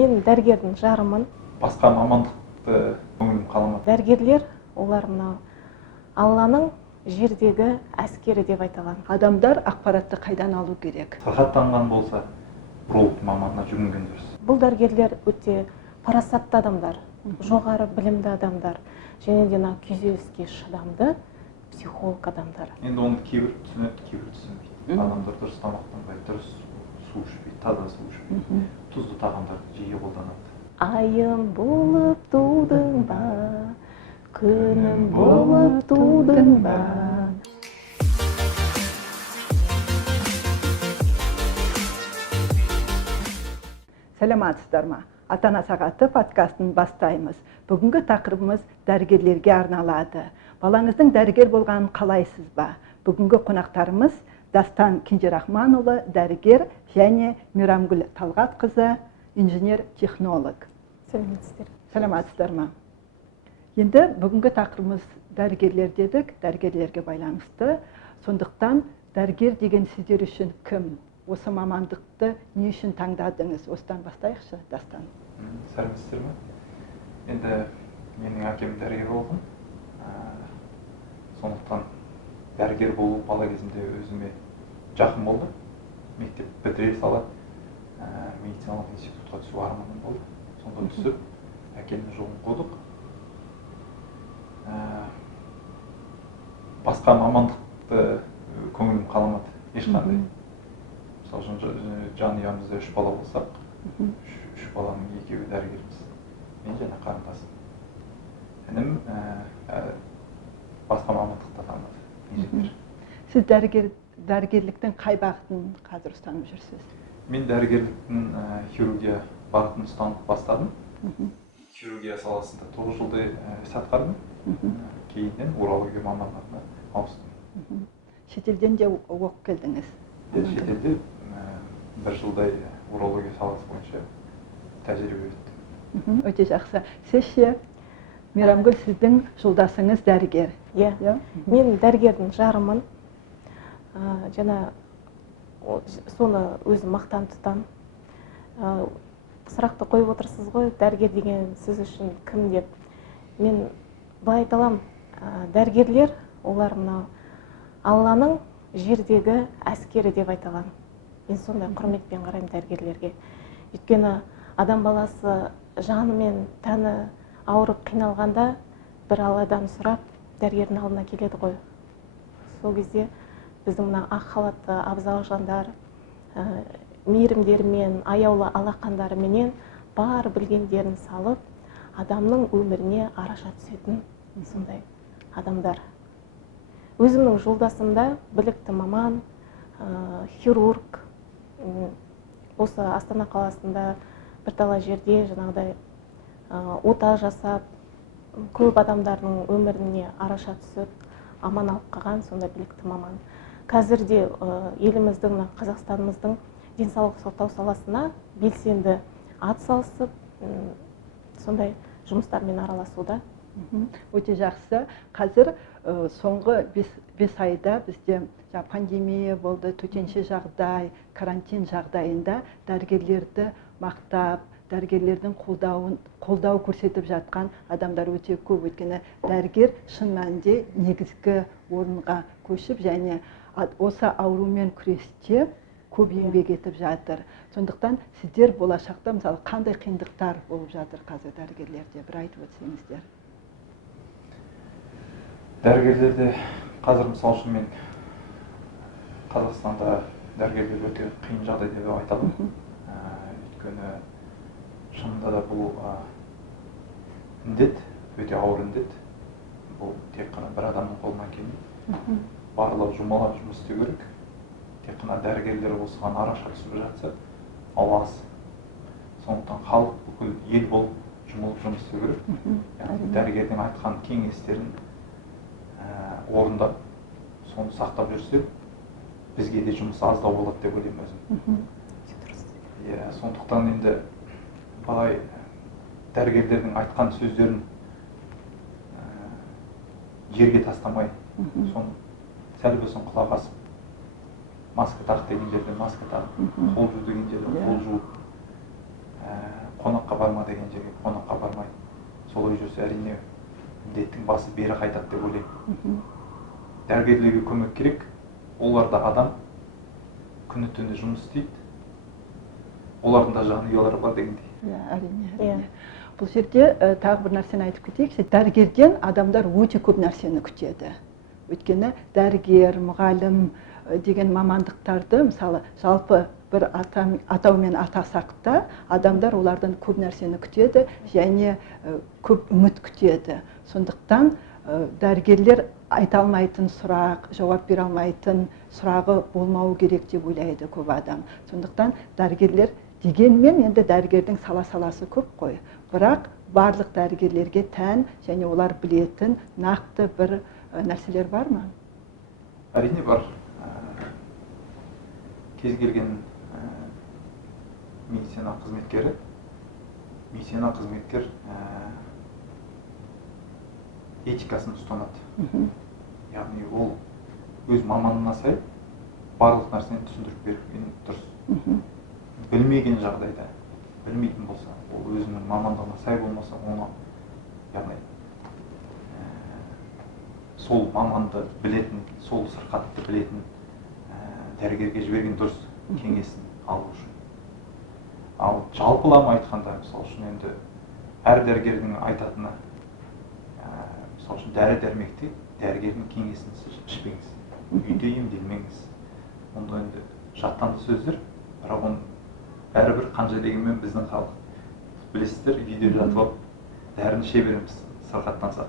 Мен дәрігердің жарымын. Басқа мамандықты көңілім қаламады. Дәрігерлер олар мынау Алланың жердегі әскері деп айтылған. Адамдар ақпаратты қайдан алу керек? Сырқаттанған болса, уролог маманына жүгінген дұрыс. Бұл дәрігерлер өте парасатты адамдар, жоғары білімді адамдар, және де күйзеліске шыдамды психолог адамдар. Енді оны кейбір түсінеді, кейбір түсінбейді. Адамдар дұрыс тамақтанбайды, дұрыс су ішпейді, таза су ішпейді, тұзды тағамдарды жиі қолданады. Айым болып тудың ба, күнім болып тудың ба. Сәлематсыздар ма? Ата-ана сағаты подкастын бастаймыз. Бүгінгі тақырыбымыз дәрігерлерге арналады. Балаңыздың дәрігер болғанын қалайсыз ба? Бүгінгі қонақтарымыз Дастан Кенжерахманұлы, дәрігер, және Мейрамгүл Талғатқызы, инженер-технолог. Сәлематсыздар ма? Енді бүгінгі тақырыбымыз дәрігерлер дедік, дәрігерлерге байланысты. Сондықтан дәрігер деген сіздер үшін кім? Осы мамандықты не үшін таңдадыңыз? Осыдан бастайықшы, Дастан. Сәлематсыздар ма? Енді менің әкем дәрігер болған. Сондықтан дәрігер болу бала кезімде өзіме жақын болды. Мектеп бітіре сала медициналық институтқа түсу арманым болды. Сонда түсіп, әкемнің жолын қудық. Басқа мамандықты көңілім қаламады, ешқандай. Мысалы үшін жанұямызда 3 бала болсақ, 3 баланың 2-еуі дәрігерміз. Мен және қарындасым. Інім басқа мамандықта таңдады, инженер. Сіз дәрігерліктің қай бағытын қазір ұстанып жүрсіз? Мен дәрігерліктің хирургия бағытын ұстанып бастадым. Хирургия саласында 9 жылдай іс атқардым. Кейіннен урология мамандығына ауыстым. Шетелден де оқып келдіңіз? Шетелде 1 жылдай урология саласы бойынша тәжірибе өттім. Өте жақсы. Сіз ше, Мейрамгүл, сіздің жолдасыңыз дәрігер. Мен дәрігердің жарымын. Жана соны өзім мақтан тұтам. Сұрақты қойып отырсыз ғой, дәрігер деген сіз үшін кім деп. Мен былай айталам, дәрігерлер олар мынау Алланың жердегі әскері деп айтылған. Мен сондай құрметпен қараймын дәрігерлерге. Өйткені адам баласы жаны мен тәні ауырып қиналғанда бір Алладан сұрап дәрігердің алдына келеді ғой. Сол кезде біздің мына ақ халатты абзал жандар мейірімдерімен, аяулы алақандарыменен бар білгендерін салып, адамның өміріне араша түсетін сондай адамдар. Өзімнің жолдасымда білікті маман, хирург, осы Астана қаласында бірталай жерде жаңағыдай ота жасап, көп адамдардың өміріне араша түсіп, аман алып қалған сондай білікті маман. Қазірде еліміздің, Қазақстанымыздың денсаулық сақтау саласына белсенді ат салысып, сондай жұмыстармен араласуда. Өте жақсы. Қазір соңғы 5 айда бізде пандемия болды, төтенше жағдай, карантин жағдайында дәрігерлерді мақтап, дәрігерлердің қолдау көрсетіп жатқан адамдар өте көп. Өйткені дәрігер шын мәнінде негізгі орынға көшіп, және осы аурумен күресте көп еңбек етіп жатыр. Сондықтан сіздер болашақта мысалы қандай қиындықтар болып жатыр қазір дәрігерлерде, бір айтып өтсеңіздер. Дәрігерлерде қазір мысалы үшін мен Қазақстанда дәрігерлер өте қиын жағдай деп айтамын. Өйткені шынында да бұл індет, өте ауыр індет. Бұл тек қана бір адамның қолынан келмейді. Барлығы жұмалап жұмыс істеу керек. Тек қана дәрігерлер осыған араша түсіп жатса, ал аз. Сондықтан халық бүкіл ел болып жұмылып жұмыс істеу керек. Дәрігердің айтқан кеңестерін орындап, соны сақтап жүрсе, бізге де жұмыс аздау болады деп ойлаймын өзім. Сондықтан енді бағай дәрігерлердің айтқан сөздерін жерге тастамай, соны сәл болсын құлақ асып, маска тақ деген жерде маска тағып, қол жу деген жерде қол жуып, барма деген жерге қонаққа бармай солай жүрсе әрине індеттің басы бері қайтады деп ойлаймын. Дәрігерлерге көмек керек. Олар да адам, күні түні жұмыс істейді. Олардың да жанұялары бар дегендей. Әрине. Бұл жерде тағы бір нәрсені айтып кетейік. Дәрігерден адамдар өте көп нәрсені күтеді. Өйткені дәрігер, мұғалім деген мамандықтарды, мысалы, жалпы бір атаумен атасақ та, адамдар олардан көп нәрсені күтеді, және көп үміт күтеді. Сондықтан дәрігерлер айта алмайтын сұрақ, жауап бере алмайтын сұрағы болмауы керек деп ойлайды көп адам. Сондықтан дәрігерлер дегенмен енді дәрігердің саласы көп қой. Бірақ барлық дәрігерлерге тән және олар білетін нақты бір нәрселер бар ма? Әрине бар. Кез келген медицина қызметкер этикасын ұстанады. Яғни ол өз маманына сай барлық нәрсені түсіндіріп берген дұрыс. Білмеген жағдайда, білмейтін болса, ол өзінің мамандығына сай болмаса, оны, яғни сол маманды білетін, сол сырқатты білетін дәрігерге жіберген дұрыс, кеңесін алу үшін. Ал жалпылама айтқанда, мысалы үшін енді әр дәрігердің айтатыны, мысалы үшін дәрі-дәрмекте дәрігердің кеңесін ішпеңіз, үйде емделмеңіз. Онда енді жаттанды сөздер, бірақ оны бәрібір қанша дегенмен біздің халық. Білесіздер, үйде жатып алып, дәріні іше береміз, сырқаттансақ.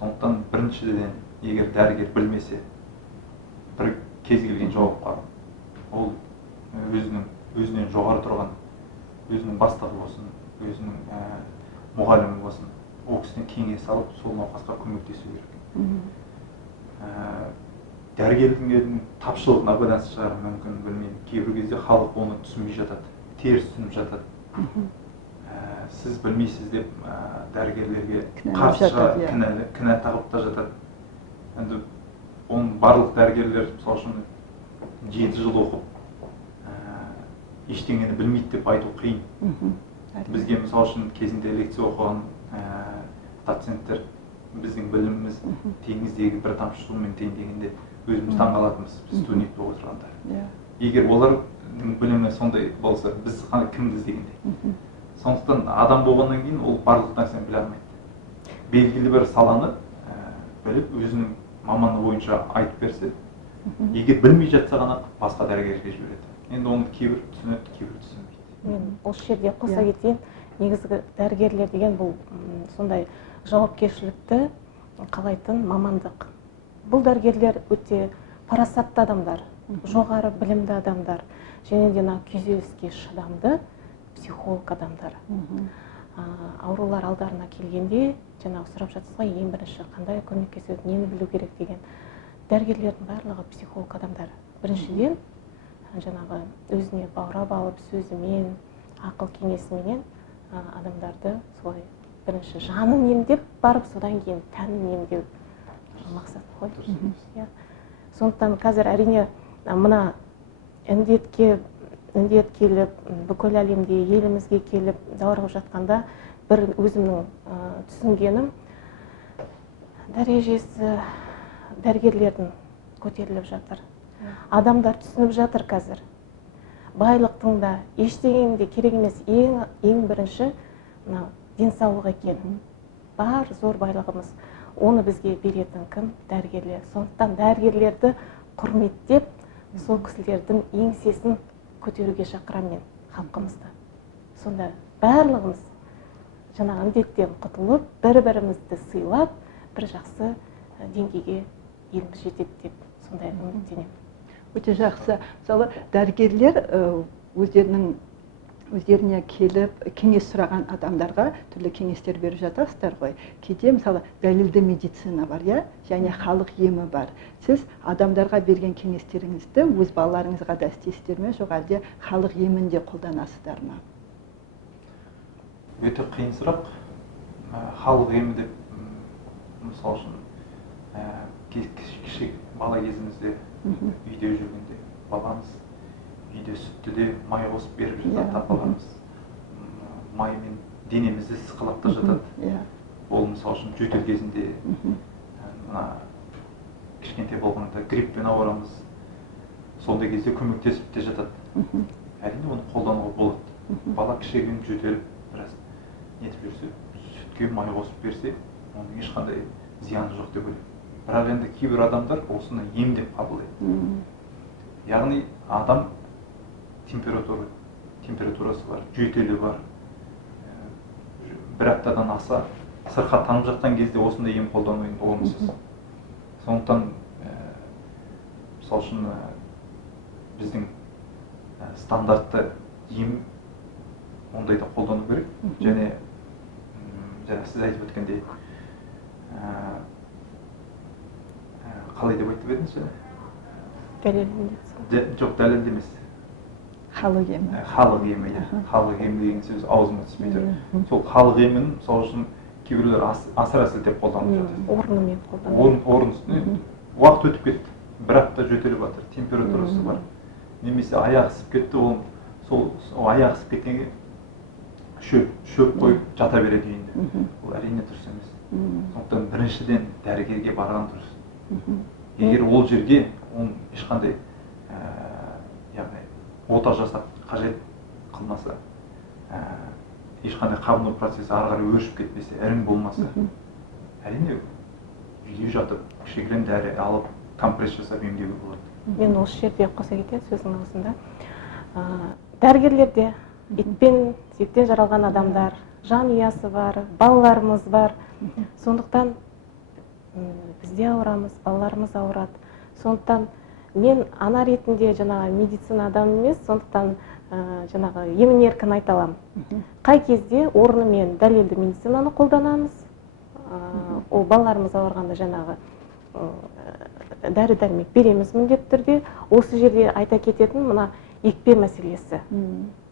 Сондықтан біріншіден, егер дәрігер білмесе, бір кез келген жауапқа, ол өзінен жоғары тұрған, өзінің бастығы болсын, өзінің мұғалімі болсын, ол кісіден кеңес алып, сол науқасқа көмектесу керек. Дәрігердің тапшылығына байланысты шығар, мүмкін білмеймін. Кейбір кезде халық оны түсінбей жатады, теріс түсініп жатады. Сіз білмейсіз деп дәрігерлерге қарсы кінә тағып та жатады. Енді оның барлық дәрігерлер, мысалы үшін 7 жыл оқып, ештеңені білмейді деп айту қиын. Бізге, мысалы үшін, кезінде лекция оқыған доценттер, біздің біліміміз теңіздегі бір тамшы сумен тең дегенде өзіміз таңғалатынбыз, біз студент болып отырғанда. Егер олардың білімі сондай болса, біз кімбіз дегендей. Сондықтан адам болғаннан кейін ол барлық нәрсені біле алмайды. Белгілі бір саланы біліп, өзінің маманы бойынша айтып берсе, егер білмей жатса ғана басқа дәрігерге жібереді. Енді оны кейбір түсінеді, кейбір түсінбейді. Мен осы жерде қоса кетейін, негізгі дәрігерлер деген бұл сондай жауапкершілікті қалайтын мамандық. Бұл дәрігерлер өте парасатты адамдар, жоғары білімді адамдар, және де күйзеліске шыдамды психолог адамдар. Аурулар алдарына келгенде, жаңағы сұрап жатсыз ғой, ең бірінші қандай көмектеседі, нені білу керек деген. Дәрігерлердің барлығы психолог адамдар. Біріншіден, жаңағы өзіне баурап алып, сөзімен, ақыл кеңесіменен адамдарды солай бірінші жанын емдеп барып, содан кейін тәнін емдеу мақсат қой. Сондықтан қазір әрине мына індет келіп, бүкіл әлемде, елімізге келіп, даурығып жатқанда бір өзімнің түсінгенім, дәрежесі дәрігерлердің көтеріліп жатыр. Адамдар түсініп жатыр қазір. Байлықтың да, ештеңенің де керек емес, ең бірінші денсаулық екенін. Бар зор байлығымыз. Оны бізге беретін кім? Дәрігерлер. Сондықтан дәрігерлерді құрметтеп, сол кісілердің еңсесін көтеруге шақырамын мен халқымызды. Сонда барлығымыз жаңағы індеттен құтылып, бір-бірімізді сыйлап, бір жақсы деңгейге еліміз жетеді деп сондай үміттенемін. Өте жақсы. Мысалы, дәрігерлер өздеріне келіп, кеңес сұраған адамдарға түрлі кеңестер беріп жатасыздар ғой. Кейде, мысалы, дәлелді медицина бар, және халық емі бар. Сіз адамдарға берген кеңестеріңізді өз балаларыңызға да істейсіздер ме, жоқ әлде халық емінде қолданасыздар ма? Өте қиын сұрақ. Халық емі деп, мысалы үшін, кішік бала кезімізде үйде жүргенде баламыз үйде сүтті де май қосып беріп жатады апаларымыз. майымен денемізді сықылап та жатады. Ол мысалы үшін жөтел кезінде мына кішкентай болғанда грипппен ауырамыз. Сондай кезде көмектесіп те жатады. Әрине оны қолдануға болады. Бала кішігірім жөтеліп біраз нетіп жүрсе, сүтке май қосып берсе, оның ешқандай зияны жоқ деп ойлаймын. Бірақ енді кейбір адамдар осыны ем деп қабылдайды. Яғни адам температурасы бар, жөтелі бар. Бір аптадан аса сырқаттанып жатқан кезде осындай ем қолдану енді орынсыз. Сондықтан мысалы үшін біздің стандартты ем ондайда қолдану керек. Және сіз айтып өткендей қалай деп айтып едіңіз жаңа? Дәлелденді. Жоқ, дәлелді емес. Халық емі. Халық емі, халық емі деген сөз аузыма түспей тұр. Сол халық емін мысалы үшін кейбіреулер асыра сілтеп қолданып жатыр. Орнымен қолданып. Орын үстіне уақыт өтіп кетті. Бір апта жөтеліп жатыр, температурасы бар. Немесе аяқ ісіп кетті, сол аяқ ісіп кеткенге шөп қойып жата береді үйінде. Ол әрине дұрыс емес. Сондықтан біріншіден дәрігерге барған дұрыс. Егер ол жерге оның ешқандай яғни ота жасап қажет қылмаса, ешқандай қабыну процесі ары қарай өршіп кетпесе, ірің болмаса, әрине үйде жатып кішігірім дәрі алып компресс жасап емдеуге болады. Мен осы жерде қоса кетейін сөздің аузында. Дәрігерлерде итпен сүйектен жаралған адамдар, жанұясы бар, балаларымыз бар. Сондықтан бізде ауырамыз, балаларымыз ауырады. Сондықтан мен ана ретінде жаңағы медицина адамы емес, сондықтан жаңағы емін еркін айта аламын. Қай кезде орнымен дәлелді медицинаны қолданамыз, ол балаларымыз ауырғанда жаңағы дәрі-дәрмек береміз міндетті түрде. Осы жерде айта кететін мына екпе мәселесі.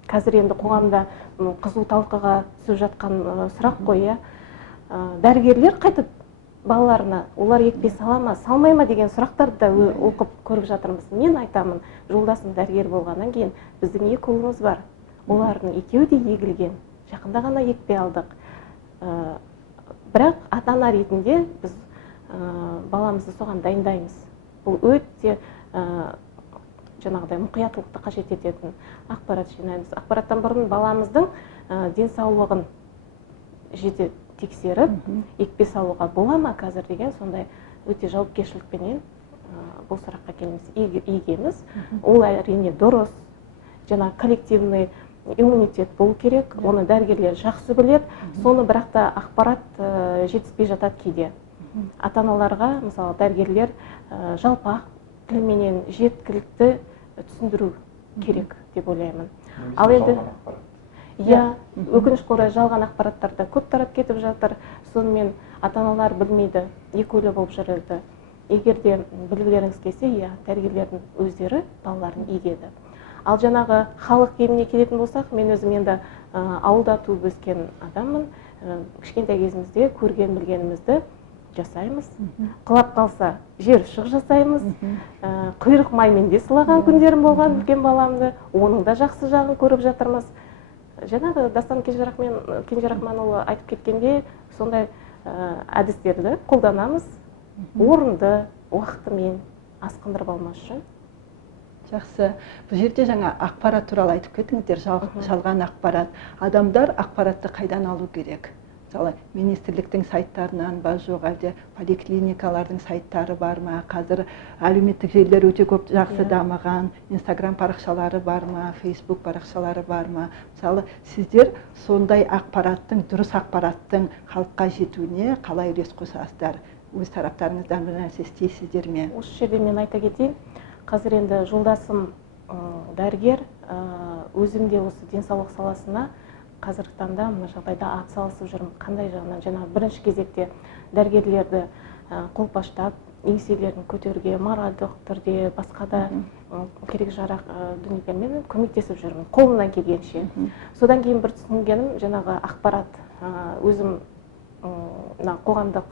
Қазір енді қоғамда қызу талқыға түсіп жатқан сұрақ қой. Дәрігерлер қайтып балаларына олар екпе сала ма, салмай ма деген сұрақтарды да оқып көріп жатырмыз. Мен айтамын, жолдасым дәрігер болғаннан кейін біздің екі ұлымыз бар. Олардың екеуі де егілген. Жақында ғана екпе алдық. Бірақ ата-ана ретінде біз баламызды соған дайындаймыз. Бұл өте жаңағыдай мұқияттылықты қажет ететін ақпарат жинаймыз. Ақпараттан бұрын баламыздың денсаулығын жете тексеріп, екпе салуға бола ма қазір деген сондай өте жауапкершілікпенен бұл сұраққа егеміз. Ол әрине дұрыс. Жаңа коллективный иммунитет болу керек. Оны дәрігерлер жақсы біледі. Соны бірақ та ақпарат жетіспей жатады кейде. Ата-аналарға, мысалы, дәрігерлер жалпақ тілменен жеткілікті түсіндіру керек деп ойлаймын. Ал енді өкінішке орай жалған ақпараттарда көп тарап кетіп жатыр. Сонымен ата-аналар білмейді, екі ойлы болып жүреді. Егер де білгілеріңіз келсе, дәрігерлердің өздері балаларын егеді. Ал жаңағы халық еміне келетін болсақ, мен өзім енді ауылда туып өскен адаммын. Кішкентай кезімізде көрген білгенімізді жасаймыз. Құлап қалса жер шық жасаймыз. Құйрық маймен де сылаған күндерім болған үлкен баламды. Оның да жақсы жағын көріп жатырмыз. Жаңағы Дастан Кенжерахманұлы айтып кеткенде сондай әдістерді қолданамыз. Орынды, уақытымен асқындырып алмас үшін. Жақсы. Бұл жерде жаңа ақпарат туралы айтып кеттіңіздер, жалған ақпарат. Адамдар ақпаратты қайдан алу керек? Мысалы, министрліктің сайттарынан ба, жоқ әлде поликлиникалардың сайттары бар ма? Қазір әлеуметтік желілер өте көп жақсы дамыған, Instagram парақшалары бар ма, Facebook парақшалары бар ма? Мысалы, сіздер сондай ақпараттың, дұрыс ақпараттың халыққа жетуіне қалай үлес қосасыздар? Өз тараптарыңыздан бір нәрсе істейсіздер ме? Осы жерде мен айта кетейін. Қазір енді жолдасым дәрігер, өзім де осы денсаулық саласына қазіргі таңда мына жағдайда атсалысып жүрмін. Қандай жағынан? Жаңағы бірінші кезекте дәрігерлерді қолпаштап, еңселерін көтеруге, моральдық түрде, басқа да керек жарақ дүниелермен көмектесіп жүрмін, қолымнан келгенше. Содан кейін бір түсінгенім, жаңағы ақпарат өзім қоғамдық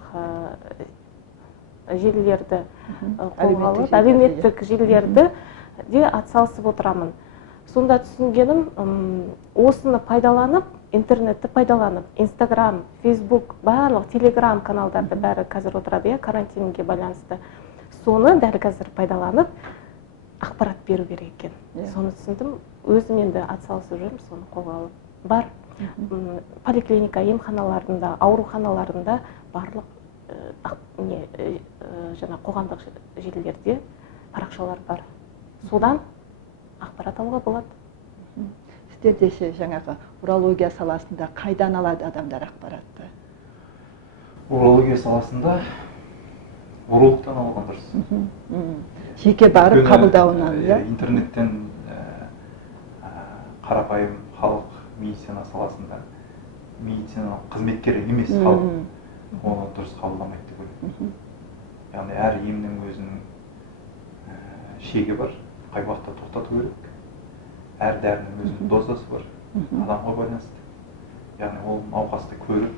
желілерді қолға алып, әлеуметтік желілерді де атсалысып отырамын. Сонда түсінгенім, осыны пайдаланып, интернетті пайдаланып, Инстаграм, Фейсбук, барлық телеграм каналдарды бәрі қазір отырады, карантинге байланысты. Соны дәл қазір пайдаланып, ақпарат беру керек екен. Соны түсіндім, өзім енді атсалысып жүрмін, соны қолға алып. Бар поликлиника, емханаларында, ауруханаларында барлық жаңа қоғамдық желілерде парақшалар бар. Содан ақпарат алуға болады. Сіздерде ше жаңағы урология саласында қайдан алады адамдар ақпаратты? Урология саласында урологтан алған дұрыс. Жеке барып қабылдауынан, интернеттен қарапайым халық медицина саласында медициналық қызметкері емес халық оны дұрыс қабылдамайды деп ойлаймын. Яғни әр емнің өзінің шегі бар, қай уақытта тоқтату керек. Әр дәрінің өзінің дозасы бар, адамға байланысты. Яғни ол науқасты көріп,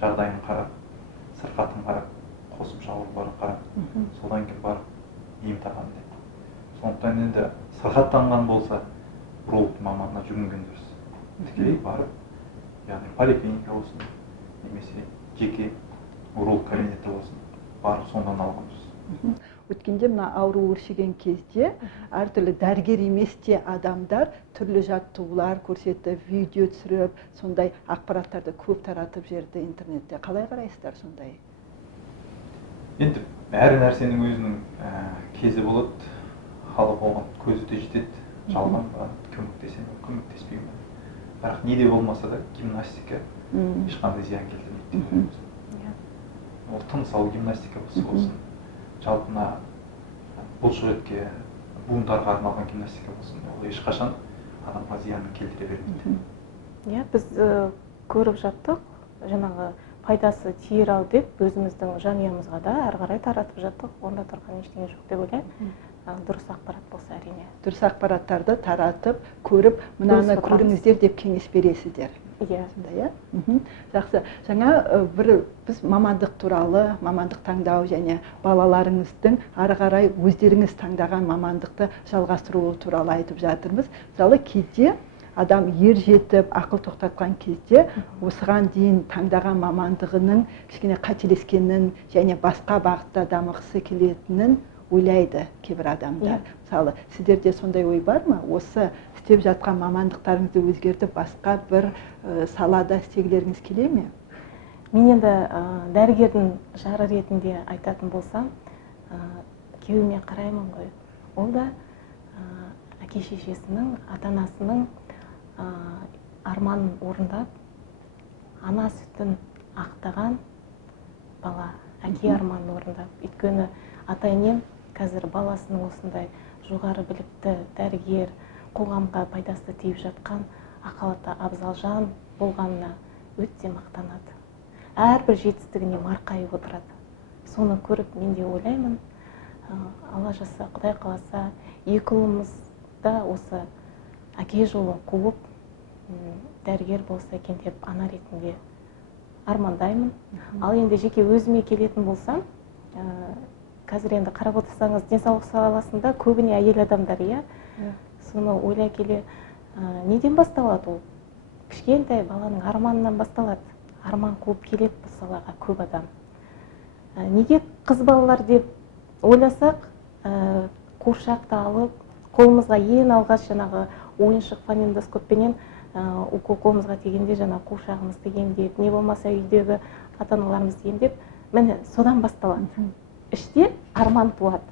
жағдайын қарап, сырқатын қарап, қосымша ауруларын қарап, содан кейін барып ем тағамдайды. Сондықтан енді сырқаттанған болса, уролог маманына жүгінген дұрыс. Тікелей барып, яғни поликлиника болсын, немесе жеке уролог кабинеті болсын, барып сондан алған дұрыс. Өткенде мына ауру өршіген кезде әртүрлі дәрігер емес те адамдар түрлі жаттығулар көрсетіп, видео түсіріп, сондай ақпараттарды көп таратып жерді интернетте. Қалай қарайсыздар сондай? Енді әр нәрсенің өзінің кезі болады, халық оған көзі де жетеді, жалған ба, көмектесем, көмектеспеймін. Бірақ не де болмаса да гимнастика ешқандай зиян келтірмейді. Ол тыныс алу гимнастика болсын, жалпына бұлшық етке, буындарға арналған гимнастика болсын, ол ешқашан адамға зиянын келтіре бермейді. Біз көріп жаттық, жаңағы пайдасы тиер ау деп, өзіміздің жанұямызға да әрі қарай таратып жаттық. Онда тұрған ештеңе жоқ деп ойлаймын. Дұрыс ақпарат болса әрине. Дұрыс ақпараттарды таратып, көріп, мынаны көріңіздер деп кеңес бересіздер. Иә. Жақсы. Жаңа біз мамандық туралы, мамандық таңдау және балаларыңыздың ары қарай өздеріңіз таңдаған мамандықты жалғастыру туралы айтып жатырмыз. Мысалы, кейде адам ер жетіп, ақыл тоқтатқан кезде осыған дейін таңдаған мамандығының кішкене қателескенін және басқа бағытта дамығысы келетінін ойлайды кейбір адамдар. Мысалы, сіздерде сондай ой бар ма? Осы істеп жатқан мамандықтарыңызды өзгертіп, басқа бір салада істегілеріңіз келе ме? Мен енді дәрігердің жары ретінде айтатын болсам, күйеуіме қараймын ғой. Ол да әке-шешесінің, ата-анасының арманын орындап, ана сүтін ақтаған бала, әке арманын орындап. Өйткені ата-енем қазір баласының осындай жоғары білікті дәрігер, қоғамға пайдасы тиіп жатқан ақалатты абзал жан болғанына өте мақтанады. Әрбір жетістігіне марқайып отырады. Соны көріп мен де ойлаймын, Алла жазса, Құдай қаласа, екі ұлымыз да осы әке жолын қуып, дәрігер болса екен деп ана ретінде армандаймын. Ал енді жеке өзіме келетін болсам, қазір енді қарап отырсаңыз, денсаулық саласында көбіне әйел адамдар, соны ойлай келе, неден басталады ол? Кішкентай баланың арманынан басталады. Арман қуып келеді бұл салаға көп адам. Неге қыз балалар деп ойласақ, қуыршақты алып, қолымызға ең алғаш жаңағы ойыншық фонендоскоппенен укол қолымызға тигенде жаңа қуыршағымызды емдеп, не болмаса үйдегі ата-аналарымызды емдеп, міне содан басталады. Іште арман туады.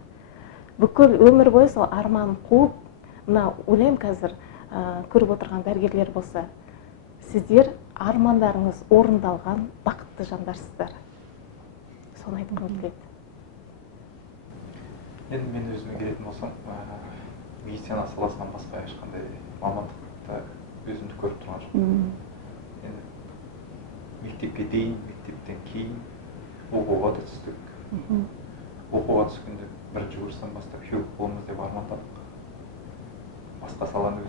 Бүкіл өмір бойы сол арман қуып, мына ойлаймын қазір көріп отырған дәрігерлер болса, сіздер армандарыңыз орындалған бақытты жандарсыздар. Соны айтқым келеді. Енді мен өзіме келетін болсам, медицина саласынан басқа ешқандай мамандықта өзімді көріп тұрған жоқ. Мектепке дейін, мектептен кейін оқуға да түстік. Оқуға түскенде бірінші курстан бастап хирург боламыз деп армандадық. Басқа саланы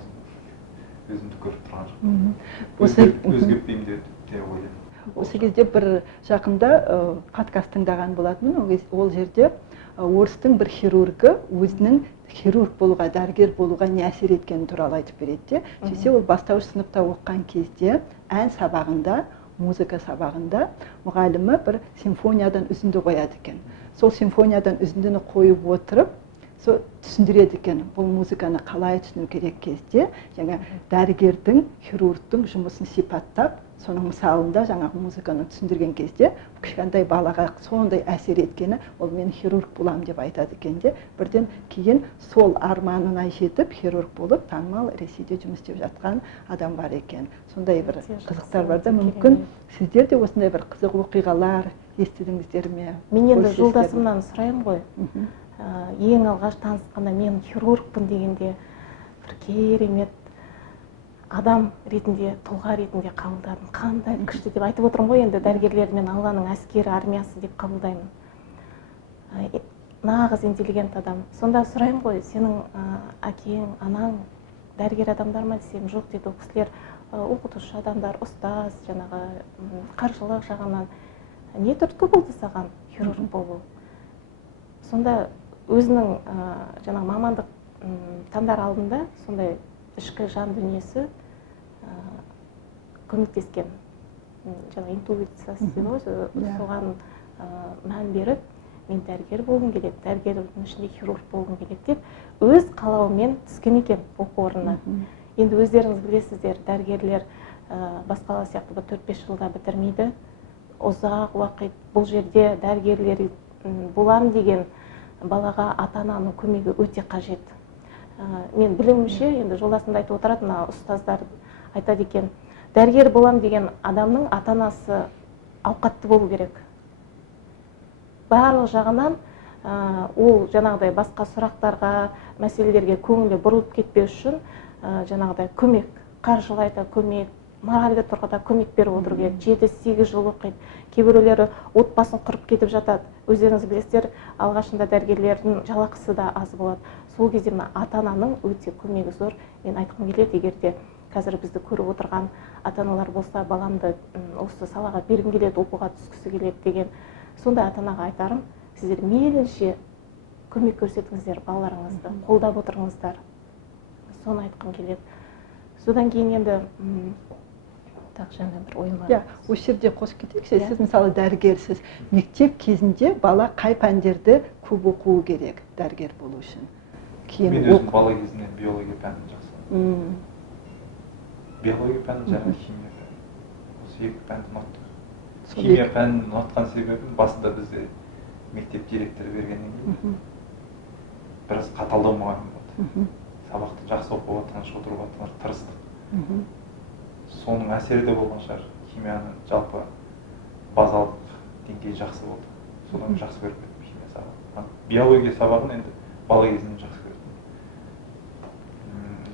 өзімді көріп тұрған жоқ. Өзгертпеймін деп ойлаймын. Осы кезде бір жақында подкаст тыңдаған болатынмын. Ол жерде орыстың бір хирургы өзінің хирург болуға, дәрігер болуға не әсер еткені туралы айтып береді. Сөйтсе ол бастауыш сыныпта оқыған кезде ән сабағында, музыка сабағында мұғалімі бір симфониядан үзінді қояды екен. Сол симфониядан үзіндіні қойып отырып, сол түсіндіреді екен, бұл музыканы қалай түсіну керек кезде, жаңа дәрігердің, хирургтың жұмысын сипаттап, соның мысалында жаңағы музыканы түсіндірген кезде, кішкентай балаға сондай әсер еткені, ол мен хирург болам деп айтады екен де, бірден кейін сол арманына жетіп, хирург болып, танымал Ресейде жұмыс істеп жатқан адам бар екен. Сондай бір қызықтар бар да, мүмкін сіздер де осындай бір қызық оқиғалар естідіңіздер ме? Мен енді жолдасымнан сұраймын ғой. Ең алғаш танысқанда мен хирургпын дегенде бір керемет адам ретінде, тұлға ретінде қабылдадым. Қандай күшті деп айтып отырмын ғой, енді дәрігерлер мен Алланың әскері, армиясы деп қабылдаймын. Нағыз интеллигент адам. Сонда сұраймын ғой, сенің әкең, анаң дәрігер адамдар ма десем, жоқ дейді. Ол кісілер оқытушы адамдар, ұстаз, жаңағы қаржылық жағынан. Не түрткі болды саған хирург болу? Сонда өзінің жаңағы мамандық таңдар алдында сондай ішкі жан дүниесі көмектескен. Жаңа интуициясы дейді ғой, соған мән беріп, мен дәрігер болғым келеді, дәрігердің ішінде хирург болғым келеді деп, өз қалауымен түскен екен оқу орнына. Енді өздеріңіз білесіздер, дәрігерлер басқалар сияқты 4-5 жылда бітірмейді. Ұзақ уақыт бұл жерде дәрігерлер болам деген балаға ата-ананың көмегі өте қажет. Мен білуімше, енді жолдасымда айтып отырады, мына ұстаздар айтады екен, дәрігер болам деген адамның ата-анасы ауқатты болу керек. Барлық жағынан ол жаңағыдай басқа сұрақтарға, мәселелерге көңілі бұрылып кетпеу үшін жаңағыдай көмек, қаржылайда көмек, моральды тұрғыда көмек беріп отыру керек. 7-8 жыл оқиды. Кейбіреулері отбасын құрып кетіп жатады. Өздеріңіз білесіздер, алғашында дәрігерлердің жалақысы да аз болады. Сол кезде мына ата-ананың өте көмегі зор. Мен айтқым келеді, егер де қазір бізді көріп отырған ата-аналар болса, баламды осы салаға бергім келеді, оқуға түскісі келеді деген, сонда ата-анаға айтарым, сіздер мейлінше көмек көрсетіңіздер балаларыңызды, қолдап отырыңыздар. Соны айтқым келеді. Содан кейін енді жаңа бір ойым бар. Осы жерде қосып кетейік. Сіз мысалы дәрігерсіз. Мектеп кезінде бала қай пәндерді көп оқуы керек дәрігер болу үшін? Мен өзім бала кезінен биология пәнін жақсы. Биология пәнін және химия пәнін. Осы екі пәнді ұнаттым. Химия пәнін ұнатқан себебім басында бізде мектеп директоры бергеннен кейін біраз қаталдау мұғалім болды. Сабақты жақсы оқуға, тыныш отыруға тырыстық. Соның әсері де болған шығар. Химияның жалпы базалық деңгейі жақсы болды. Содан жақсы көріп кеттім химия сабағын. Биология сабағын енді бала кезінен жақсы көрдім.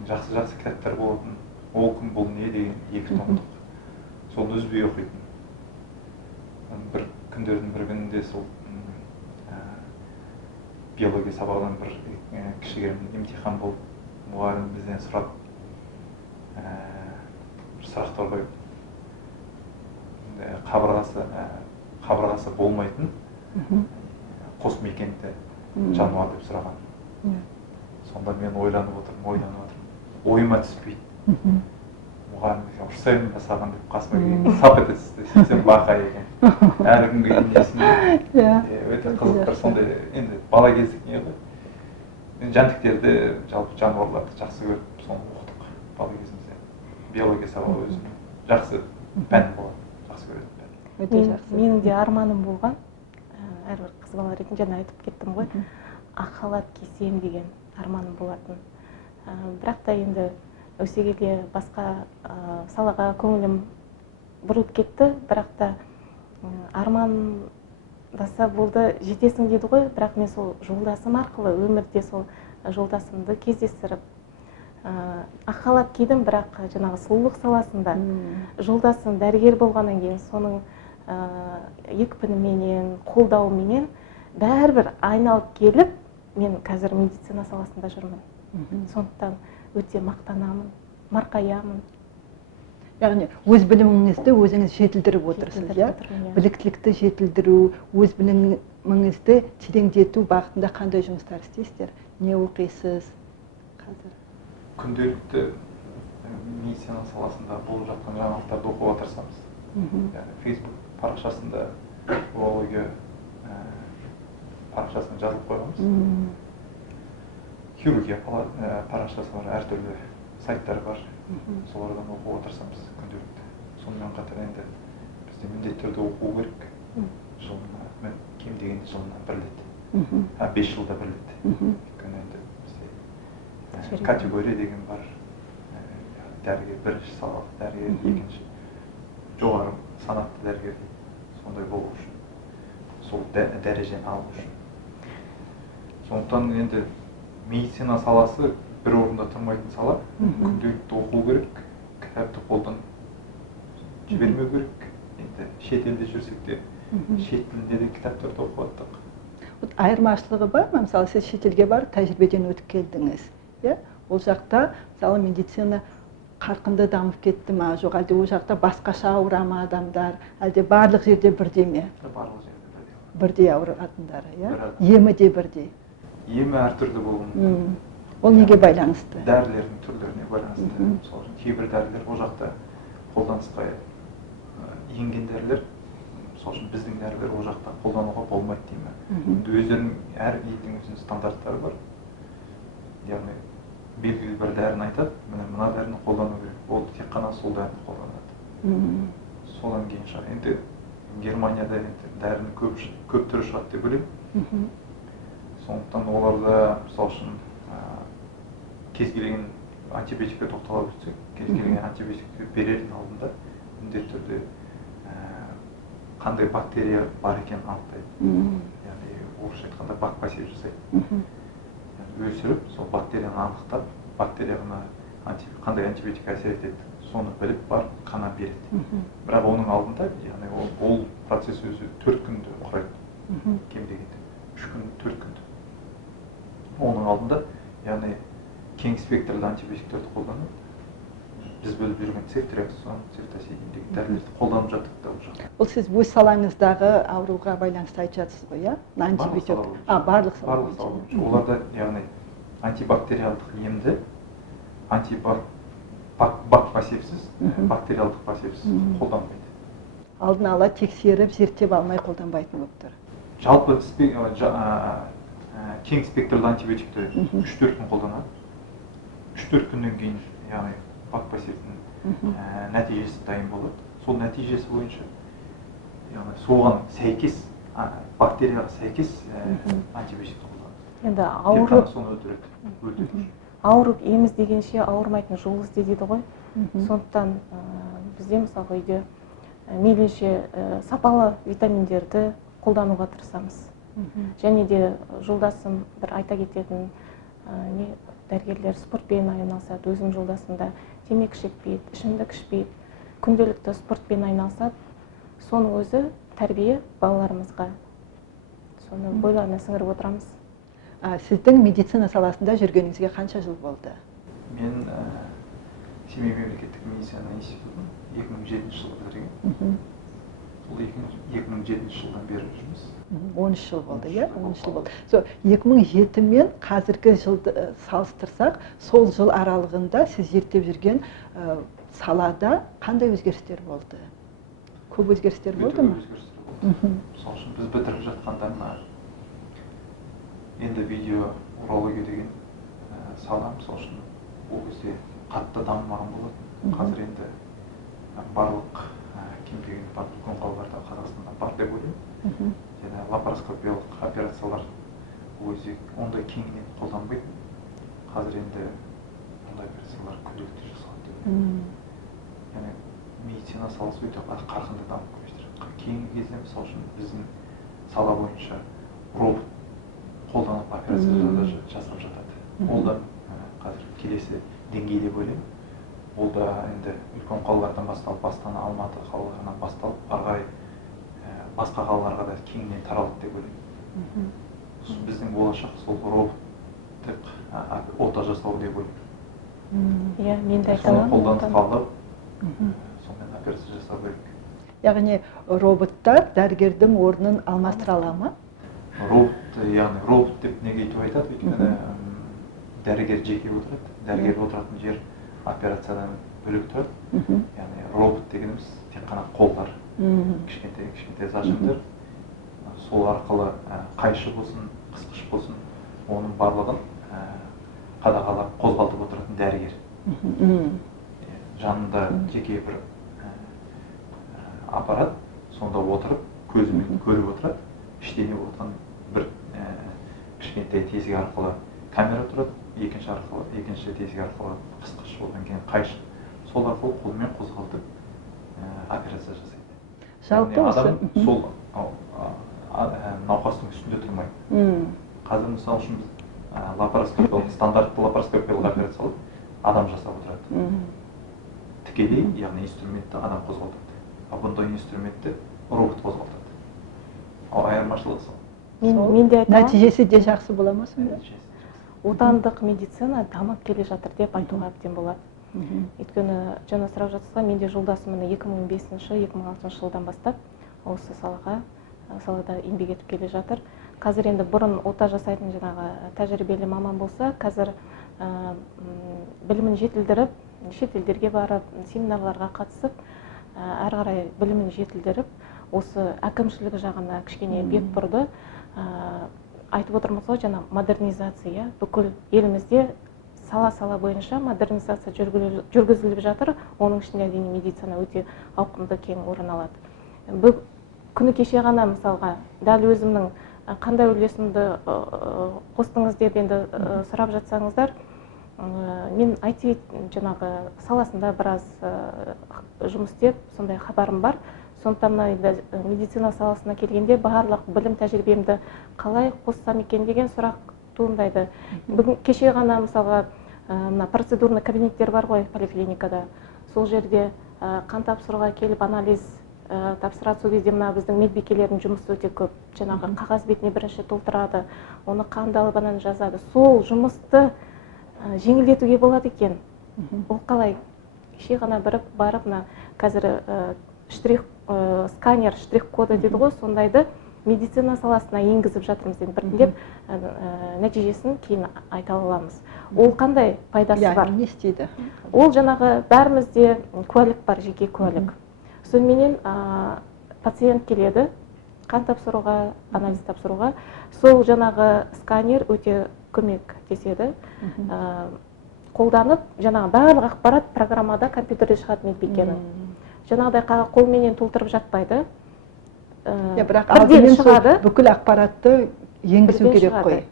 Жақсы кітаптар болатын. Ол кім, бұл не деген 2 томдық. Соны үзбей оқитын. Бір күндердің бір күнінде сол биология сабағынан бір кішігірім емтихан болып, мұғалім бізден сұрап, бір сұрақтар қойып, қабырғасы болмайтын қос мекенді жануар деп сұраған. Сонда мен ойланып отырмын, ойыма түспейді. Мұғалім ұрсайын ба саған деп қасыма келген, сап етесіз, сен бақа екен. Әлі күнге дейін есімде. Өте қызықтар сондай, енді бала кездік не ғой. Жәндіктерді, жалпы жануарларды жақсы көріп, соны оқыдық бала кезімізде. Биология сабағы өзім жақсы пән болады, жақсы көретін. Менің де арманым болған, әрбір қыз бала ретінде жаңа айтып кеттім ғой, ақ халат кисем деген арманым болатын. Бірақ та енді өсе келе басқа салаға көңілім бұрылып кетті, бірақ та армандаса болды, жетесің дейді ғой, бірақ мен сол жолдасым арқылы өмірде сол жолдасымды кездестіріп ақ халат кидім, бірақ жаңағы сұлулық саласында жолдасым дәрігер болғаннан кейін соның екпініменен, қолдауыменен бәрібір айналып келіп, мен қазір медицина саласында жүрмін. Сондықтан өте мақтанамын, марқаямын. яғни өз біліміңізді өзіңіз жетілдіріп отырсыз, иә? Біліктілікті жетілдіру, өз біліміңізді тереңдету бағытында қандай жұмыстар істейсіздер? Не оқисыз қазір? Күнделікті медицина саласында болып жатқан жаңалықтарды оқуға тырысамыз. Facebook парақшасында урология парақшасына жазылып қойғанбыз. Хирургия парақшасы бар, әртүрлі сайттар бар. Солардан оқуға тырысамыз күнделікті. Сонымен қатар енді бізде міндетті түрде оқу керек. Жылына, кем дегенде жылына 1 рет. 5 жылда 1 рет. Өйткені енді бізде категория деген бар. Дәрігер бірінші салалық дәрігер, екінші жоғары санатты дәрігер, сондай болу үшін, сол дәрежені алу үшін. Сондықтан енді медицина саласы бір орында тұрмайтын сала, күнделікті оқу керек, кітапты қолдан жібермеу керек. Енді шет елде жүрсек те, шет тілінде де кітаптарды оқып аттық. Айырмашылығы бар ма? Мысалы, сіз шетелге барып тәжірибеден өтіп келдіңіз. Ол жақта, мысалы, медицина қарқынды дамып кетті ма, жоқ әлде ол жақта басқаша ауыра ма адамдар, әлде барлық жерде бірдей ме? Барлық жерде бірдей. Бірдей ауыратындары, емі де бірдей. Емі әртүрлі болуы мүмкін. Ол неге байланысты? Дәрілердің түрлеріне байланысты. Мысалы үшін кейбір дәрілер ол жақта қолданысқа енген дәрілер, мысалы үшін біздің дәрілер ол жақта қолдануға болмайды деймін. Өздерінің әр елдің өзінің стандарттары бар. Яғни белгілі бір дәріні айтады, мына дәріні қолдану керек. Ол тек қана сол дәріні қолданады. Содан кейін шығар. Енді Германияда дәрінің көп түрі шығады деп білемін. Сондықтан оларда, мысалы үшін, кез келген антибиотикке тоқтала өтсек, кез келген антибиотикті берердің алдында міндетті түрде қандай бактерия бар екенін анықтайды. Яғни орысша айтқанда бакпасев жасайды. Өсіріп, сол бактерияны анықтап, бактерияға қандай антибиотик әсер етеді, соны біліп бар қана береді. Бірақ оның алдында, яғни ол процесс өзі 4 күнді құрайды. Кем дегенде 3 күн, 4 күнді. Оның алдында, яғни кең спектрлі антибиотиктерді қолданады. Біз бөліп жүрген цефтриаксон, цефтосидин деген дәрілерді қолданып жаттық та ол жақта. Ол сіз өз салаңыздағы ауруға байланысты айтып жатсыз ғой, иә? Антибиотик. Барлық сала бойынша. Оларда, яғни антибактериалдық емді бакпасевсіз, бактериалдық пассивсіз қолданбайды. Алдын ала тексеріп, зерттеп алмай қолданбайтын болып тұр. Жалпы кең спектрлі антибиотикті 3-4 күн қолданады. 3-4 күннен кейін, яғни бакпасевтің нәтижесі дайын болады. Сол нәтижесі бойынша, яғни соған сәйкес, бактерияға сәйкес антибиотик қолданады. Енді ауырып еміз дегенше ауырмайтын жол ізде дейді ғой. Сондықтан бізде мысалы үйде мейлінше сапалы витаминдерді қолдануға тырысамыз. Және де жолдасым бір айта кететін дәрігерлер спортпен айналысады, өзім жолдасымда темекі шекпейді, ішімдік ішпейді, күнделікті спортпен айналысады. Соның өзі тәрбие балаларымызға. Соны бойларына сіңіріп отырамыз. Сіздің медицина саласында жүргеніңізге қанша жыл болды? Мен Семей мемлекеттік медицина институтын 2007 жылы бітірген. Сол 2007 жылдан бері жүрміз. 13 жыл болды, иә? 13 жыл болды. 2007 мен қазіргі жылды салыстырсақ, сол жыл аралығында сіз зерттеп жүрген салада қандай өзгерістер болды? Көп өзгерістер болды ма? Өте өзгерістер болды. Сол үшін біз бітіріп жатқанда енді видео урология деген сала, сол үшін ол кезде қатты дамымаған болады. Қазір енді барлық кем дегенде бар үлкен қалаларда Қазақстанда бар деп ойлаймын. Және лапароскопиялық операциялар өзі ондай кеңінен қолданбайды. Қазір енді ондай операциялар күнделікті жасалады деп ойлаймын. Яғни медицина саласы өте қарқынды дамып келе жатыр. Кейінгі кезде мысалы үшін біздің сала бойынша робот қолданып операцияларды жасап жатады. Ол да қазір келесі деңгей деп ойлаймын. Ол да енді үлкен қалалардан басталып, Астана, Алматы қалаларынан басталып, ары басқа қалаларға да кеңінен таралды деп ойлаймын. Біздің болашақ сол роботтық ота жасау деп ойлаймын. Иә, мен де айтамын. Соны қолданысқа алып, операция жасау керек. Яғни роботтар дәрігердің орнын алмастыра ала ма? Яғни робот деп неге өйтіп айтады, өйткені дәрігер жеке отырады, дәрігер отыратын жер операциядан бөлек тұрады. Яғни робот дегеніміз тек қана қолдар, кішкентай зажимдар, сол арқылы қайшы болсын, қысқыш болсын, оның барлығын қадағалап қозғалтып отыратын дәрігер. Жанында жеке бір аппарат, сонда отырып, көзімен көріп отырады, іштене отырған бір кішкентай тесік арқылы камера тұрады, екінші тесік арқылы қысқыш болған кейін қайшы. Сол арқылы қолмен қозғалтып операция жасайды. Жалпы адам сол науқастың үстінде тұрмайды. Қазір мысалы үшін біз стандартты лапароскопиялық операциялық адам жасап отырады. Тікелей, яғни инструментті адам қозғалтады. Бұндай инструментті робот қозғалтады. Ал айырмашылығы сол. Мен де айтамын. Нәтижесі де жақсы бола ма сонда? Отандық медицина дамып келе жатыр деп айтуға әбден болады. Өйткені жаңа сұрап жатсызға, мен де жолдасым 2005-2006 жылдан бастап осы салада еңбек етіп келе жатыр. Қазір енді бұрын ота жасайтын жаңағы тәжірибелі маман болса, қазір білімін жетілдіріп, шетелдерге барып, семинарларға қатысып, әрі қарай білімін жетілдіріп, осы әкімшілігі жағына кішкене бет бұрды. Айтып отырмыз ғой, жаңа модернизация, бүкіл елімізде сала бойынша модернизация жүргізіліп жатыр. Оның ішінде әрине медицина өте ауқымды кең орын алады. Күні кеше ғана мысалға дәл өзімнің қандай үлесімді қостыңыз деп енді сұрап жатсаңыздар, мен IT жаңағы саласында біраз жұмыс істеп, сондай хабарым бар. Сондықтан медицина саласына келгенде барлық білім тәжірибемді қалай қоссам екен деген сұрақ туындайды. Бүгін кеше ғана мысалға процедурный кабинеттер бар ғой поликлиникада. Сол жерде қан тапсыруға келіп анализ тапсырады. Сол кезде мына біздің медбикелердің жұмысы өте көп. Жаңағы қағаз бетіне бірінші толтырады, оны қанды алып ананы жазады. Сол жұмысты жеңілдетуге болады екен. Ол қалай? Кеше ғана барып, қазір сканер, штрих-коды дейді ғой, сондайды медицина саласына енгізіп жатырмыз. Біртіндеп нәтижесін кейін айта аламыз. Ол қандай пайдасы бар? Не істейді? Ол жаңағы бәрімізде куәлік бар, жеке куәлік. Соныменен пациент келеді, қан тапсыруға, анализ тапсыруға. Сол жаңағы сканер өте көмектеседі. Қолданып, жаңағы барлық ақпарат программада, компьютерде шығады медбикенің. Жаңағыдай қолменен толтырып жатпайды. Бірақ алдымен сол бүкіл ақпаратты енгізу керек қой.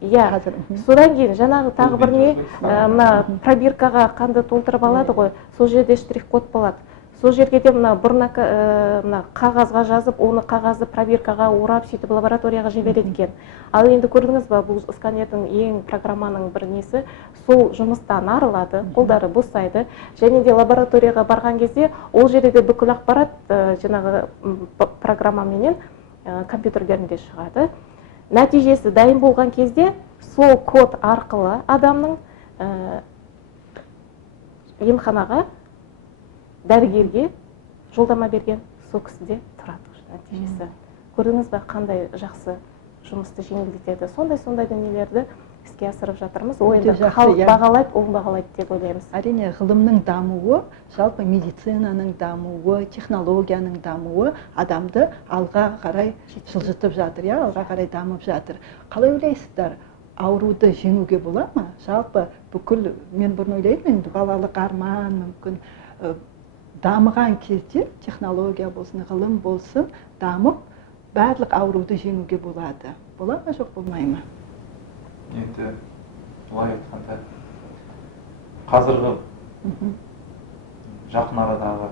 Содан кейін жаңағы тағы бір не, пробиркаға қанды толтырып алады ғой, сол жерде штрих-код болады. Сол жерге де бұрын қағазға жазып, оны қағазды пробиркаға орап, сөйтіп лабораторияға жібереді екен. Ал енді көрдіңіз ба, бұл сканердің ең программаның бір несі, сол жұмыстан арылады, қолдары босайды. Және де лабораторияға барған кезде ол жерде бүкіл ақпарат жаңағы программаменен компьютерлерінде шығады. Нәтижесі дайын болған кезде сол код арқылы адамның емханаға, дәрігерге жолдама берген, сол кісіде тұрады нәтижесі. Көрдіңіз бе, қандай жақсы жұмысты жеңілдетеді. Сондай дүниелерді іске асырып жатырмыз. Ол енді халық бағалайды, ол бағалайды деп ойлаймыз. Әрине, ғылымның дамуы, жалпы медицинаның дамуы, технологияның дамуы адамды алға қарай жылжытып жатыр, алға қарай дамып жатыр. Қалай ойлайсыздар, ауруды жеңуге бола ма? Жалпы бүкіл, мен бұрын ойлаймын, балалық арман, мүмкін дамыған кезде технология болсын, ғылым болсын, дамып, барлық ауруды жеңуге болады. Бола ма, жоқ болмай ма? Енді, олай айтқанда, қазіргі жақын арадағы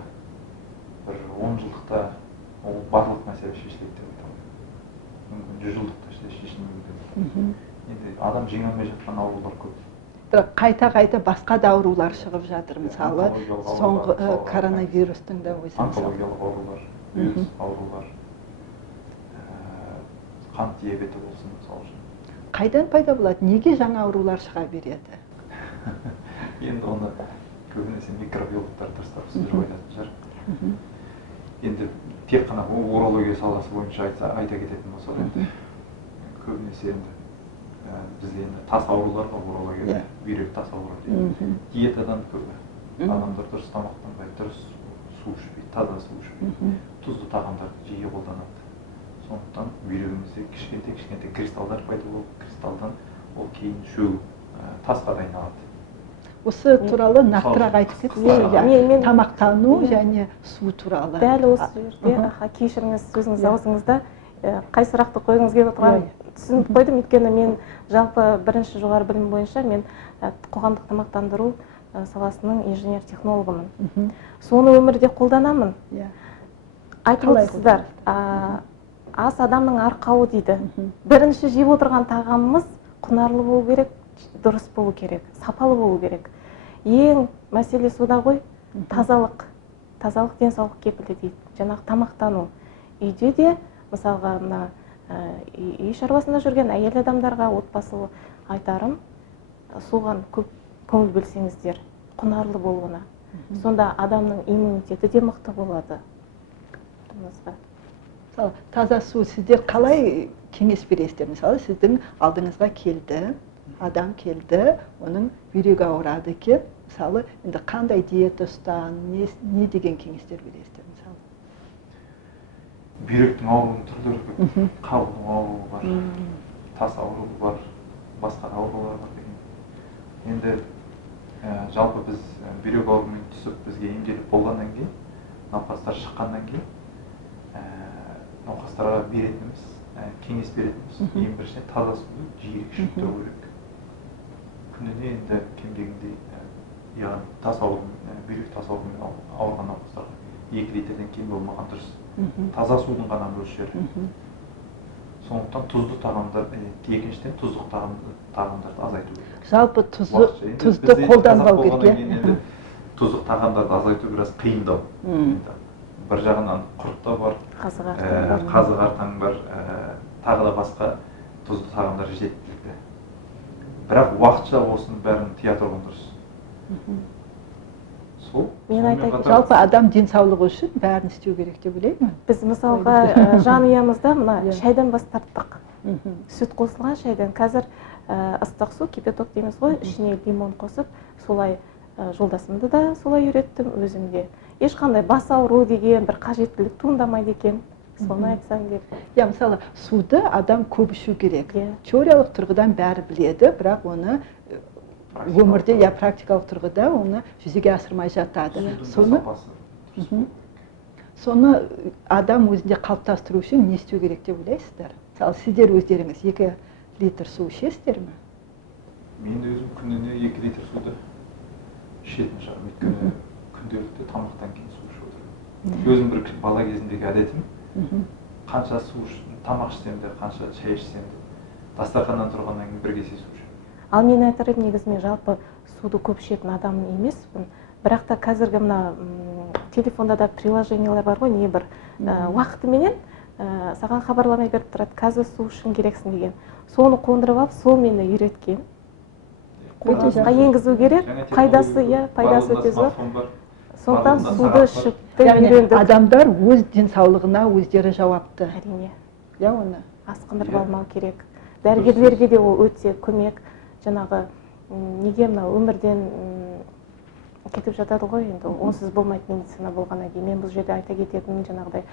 бір 10 жылдықта ол барлық мәселе шешіледі деп айтамын. Мүмкін 100 жылдықта шешілуі мүмкін. Енді адам жеңе алмай жатқан аурулар көп. Қайта басқа да аурулар шығып жатыр, мысалы, соңғы коронавирустың да өзі. Онкологиялық аурулар, вирус аурулар, қант диабеті болсын, мысалы үшін. Қайдан пайда болады? Неге жаңа аурулар шыға береді? Енді оны көбінесе микробиологтар дұрыстап сөздер айтатын шығар. енді тек қана урология саласы бойынша айта кететін болсақ енді көбінесе енді бізде енді тас ауруларға урологияда бүйрек тас ауру дейді. Диетадан көбі. Адамдар дұрыс тамақтанбайды, дұрыс су ішпейді, таза су ішпейді, тұзды тағамдарды жиі қолданады. Сондықтан бүйрегімізде кішкентай кристалдар пайда болып, кристалдан ол кейін шөгіп тасқа айналады. Осы туралы нақтырақ айтып кетсеңіз, тамақтану және су туралы. Дәл осы жерде кешіріңіз, сөзіңіз аузыңызда қай сұрақты қойғыңыз келіп отырған түсініп қойдым. Өйткені мен жалпы бірінші жоғары білім бойынша мен қоғамдық тамақтандыру саласының инженер-технологымын. Соны өмірде қолданамын. Айтып отырсыздар, ас адамның арқауы дейді. Бірінші жеп отырған тағамымыз құнарлы болу керек, дұрыс болу керек, сапалы болу керек. Ең мәселе сода ғой, тазалық. Тазалық денсаулық кепілі дейді. Жаңағы тамақтану. Үйде де, мысалға, үй шаруасында жүрген әйел адамдарға отбасылы айтарым, соған көп көңіл бөлсеңіздер, құнарлы болуына. Сонда адамның иммунитеті де мықты болады. Мысалы, таза су сіздер қалай кеңес бересіздер? Мысалы, сіздің алдыңызға келді, адам келді, оның бүйрегі ауырады екен. Мысалы, енді қандай диета ұстан, не деген кеңестер бересіздер? Мысалы, бүйректің ауруының түрлері көп. Қабылдың ауруы бар, тас ауруы бар, басқа аурулар бар деген. Енді жалпы біз бүйрек ауруымен түсіп бізге емделіп болғаннан кейін, науқастар шыққаннан кейін науқастарға беретініміз, кеңес беретініміз, ең біріншіден таза суды жиірек ішіп тұру керек. Күніне енді кем дегенде яғни тас ауруымен, бүйрек тас ауруымен ауырған науқастарға 2 литрден кем болмаған дұрыс. Таза судың ғана мөлшері. Сондықтан тұзды тағамдар, екіншіден тұздық тағамдарды азайту керек. жалпы тұзды қолданбау керек. Тұздық тағамдарды азайту біраз қиындау. Бір жағынан құрт та бар, қазы қартаң бар, тағы да басқа тұзды тағамдар жеткілікті. Бірақ уақытша осының бәрін тия тұрған дұрыс. Мен айтайын, жалпы адам денсаулығы үшін бәрін істеу керек деп ойлаймын. Біз мысалға жанұямызда мына шайдан бас тарттық. Сүт қосылған шайдан. Қазір ыстық су, кипяток дейміз ғой, ішіне лимон қосып, солай жолдасымды да солай үйреттім, өзімде. Ешқандай бас ауру деген бір қажеттілік туындамайды екен. Соны айтсам деп. Мысалы, суды адам көп ішу керек. Теориялық тұрғыдан бәрі біледі, бірақ оны өмірде, практикалық тұрғыда оны жүзеге асырмай жатады. Соны адам өзінде қалыптастыру үшін не істеу керек деп ойлайсыздар? Мысалы, сіздер өздеріңіз 2 литр су ішесіздер ме? Мен де өзім күніне 2 литр суды ішетін шығармын. Өйткені күнделікті тамақтан кейін су ішіп отырмын. Өзім бір бала кезіндегі әдетім, қанша тамақ ішсем де, қанша шай ішсем де, дастарханнан тұрғаннан кейін 1 кесе су ішемін. Ал мен айтар едім, негізі сауды суды көп ішетін адам емеспін. Бірақ та қазіргі мына телефонда да приложениялар бар ғой, не бір уақытыменен саған хабарламай беріп тұрады, қазір су ішуің керексің деген. Соны қондырып алып, сол мені үйреткен. Қолданысқа енгізу керек, пайдасы өте зор. Сондықтан суды ішіп үйрендік. Адамдар өз денсаулығына өздері жауапты. Әрине. Оны асқындырып алмау керек. Дәрігерлерге де ол өте көмек. Жаңағы неге мына өмірден кетіп жатады ғой, енді онсыз болмайды медицина болғаннан кейін. Мен бұл жерде айта кететінім жаңағыдай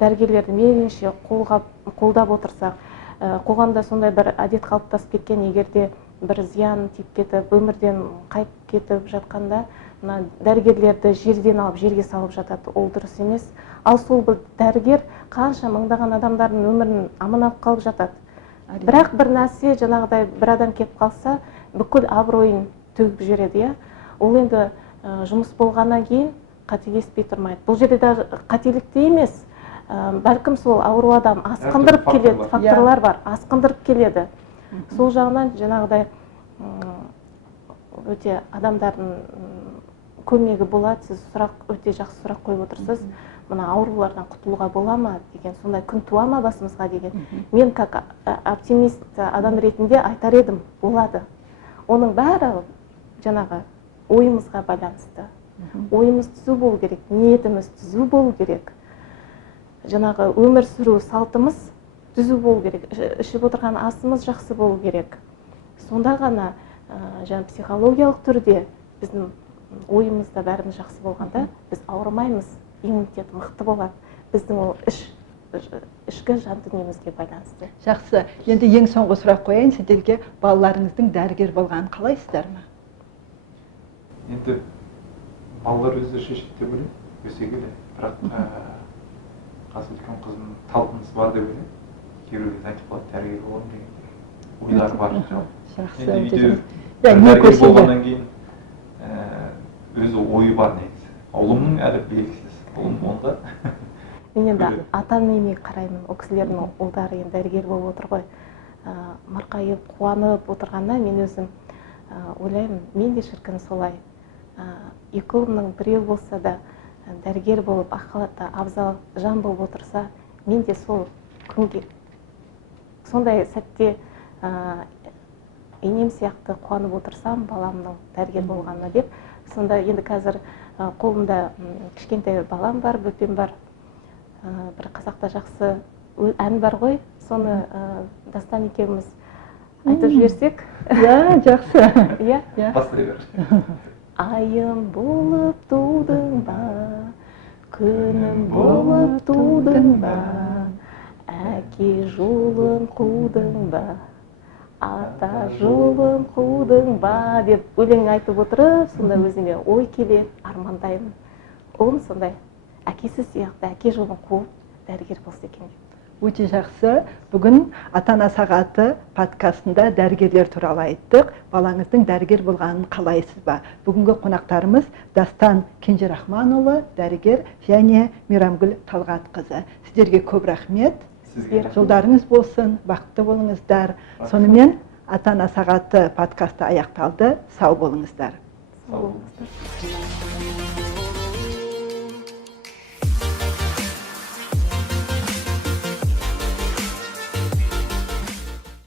дәрігерлерді мейлінше қолдап отырсақ, қоғамда сондай бір әдет қалыптасып кеткен, егерде бір зиян тиіп кетіп, өмірден қайтып кетіп жатқанда, дәрігерлерді жерден алып жерге салып жатады. Ол дұрыс емес. Ал сол бір дәрігер қанша мыңдаған адамдардың өмірін аман алып қалып жатады. Бірақ бір нәрсе, жаңағыдай бір адам кетіп қалса, бүкіл абыройын төгіп жібереді. Ол енді жұмыс болғаннан кейін қателеспей тұрмайды. Бұл жерде де қателікті емес, бәлкім сол ауру адам асқындырып келеді, факторлар бар, асқындырып келеді. Сол жағынан жаңағыдай өте адамдардың көмегі болады. Сіз өте жақсы сұрақ қойып отырсыз. Мына аурулардан құтылуға бола ма деген, сондай күн туа ма басымызға деген. Мен как оптимист адам ретінде айтар едім, болады. Оның бәрі жаңағы ойымызға байланысты. Ойымыз түзу болу керек, ниетіміз түзу болу керек. жаңағы өмір сүру салтымыз түзу болу керек, ішіп отырған асымыз жақсы болу керек. Сонда ғана жаңа психологиялық түрде біздің ойымызда бәріміз жақсы болғанда біз ауырмаймыз, иммунитет мықты болады. Біздің ол ішкі жан дүниемізге байланысты. Жақсы. Енді ең соңғы сұрақ қояйын, сіздерге балаларыңыздың дәрігер болғанын қалайсыздар ма? Енді балалар өздері шешеді деп ойлаймын, өсе келе. Бірақ қазір үлкен қызым талпыныс бар деп ойлаймын. Кейбір кезде айтып қалады, дәрігер боламын деген ойлары бар. Жақсы. Енді үйде дәрігер болғаннан кейін өзі ойы бар негізі. Ұлымның әлі белгісіз. Ұлым онда. Мен енді ата-енеме қараймын, ол кісілердің ұлдары енді дәрігер болып отыр ғой. Марқайып, қуанып отырғанда мен өзім ойлаймын, мен де шіркін солай. Екі ұлымның біреу болса да дәрігер болып, ақ халатта абзал жан болып отырса, мен де сол күнге сондай сәтте енем сияқты қуанып отырсам, баламның дәрігер болғанына деп. Сонда енді қазір қолымда кішкентай балам бар, бөпем бар. Бір қазақта жақсы ән бар ғой, соны Дастан екеуміз айтып жіберсек. Иә, жақсы. Иә? Бастай бер. Айым болып тудың ба, күнім болып тудың ба, әке жолын қудың ба, ата жолын қудың ба деп өлең айтып отырып, сонда өзіме ой келеді, армандаймын. Ұлым сондай, әкесі сияқты әке жолын қуып дәрігер болса екен деп. Өте жақсы. Бүгін ата-ана сағаты подкастында дәрігерлер туралы айттық. Балаңыздың дәрігер болғанын қалайсыз ба? Бүгінгі қонақтарымыз Дастан Кенжерахманұлы, дәрігер, және Мейрамгүл Талғатқызы. Сіздерге көп рахмет. Жолдарыңыз болсын, бақытты болыңыздар. Сонымен ата-ана сағаты подкасты аяқталды. Сау болыңыздар. Сау болыңыздар.